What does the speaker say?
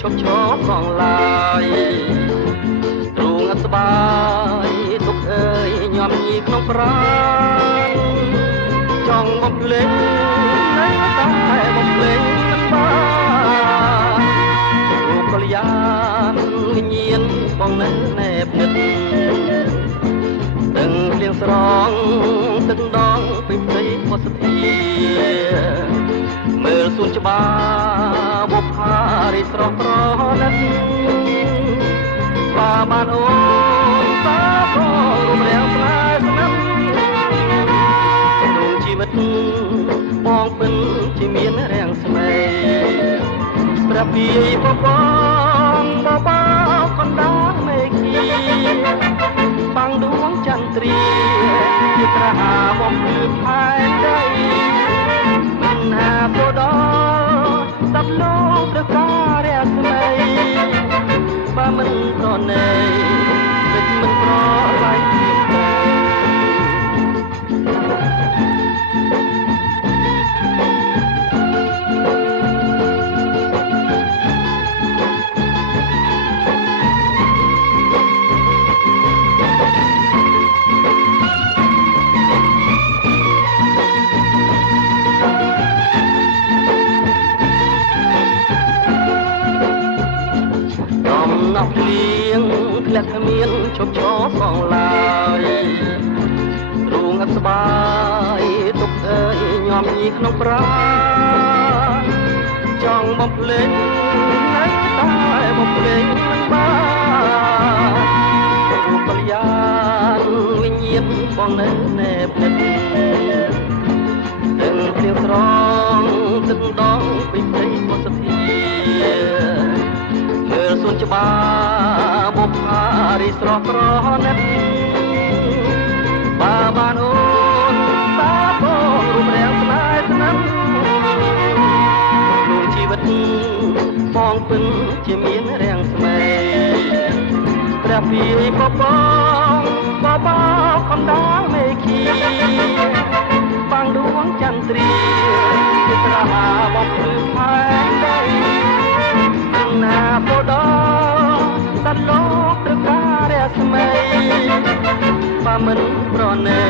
ឈប់ឈរសងឡើយទ្រូងអត់ស្បាយទុកអើយញោមញីក្នុងប្រាណចង់បំភ្លេចនៅតែបំភ្លេចមិនបានរូបកល្យានវិញ្ញាណបងនៅណែបនិតដឹងភ្លៀងស្រងទឹកដងពេញព្រៃពោធិធាមើលសួនច្បារបុប្ផារីស្រស់ប្រណិតបានអូនតាក៏រំលាងស្នេហ៍ស្និទ្ធក្នុងជីវិតបងពិនជាមានរាំងស្មេព្រះពីបងបកណ្ដាលមេឃីបាំងដួងចន្ទ្រាជាត្រាបំភ្លឺផែនដីមិនណាទៅដល់ស្ដាប់លោកប្រការៈស្មីបើមិនប្រណីទឹកមិនប្រឡាយទៀតទេភ្លៀងធ្លាក់គ្មានឈប់ឈរសងឡើយទ្រូងអត់ស្បាយទុកអើយញោមញីក្នុងប្រាណចង់បំភ្លេចនៅតែបំភ្លេចមិនបានរូបកល្យានវិញ្ញាណបងនៅណែបនិតដឹងព្រៀងស្រងទឹកដងពីព្រៃពោធិធាមើលសួនច្បារបុប្ផារីស្រស់ប្រណិតបានអូនតាបងរូបរាងស្នេហ៍ស្និទ្ធក្នុងជីវិតបងពិនជាមានរាំងស្មេព្រះពីបងកណ្ដាលមេឃីបាំងដួងចន្ទ្រាជាត្រាបំភ្លឺផែនដីណាទៅដល់ស្ដាប់លោកប្រការៈស្មីបើមិនប្រណី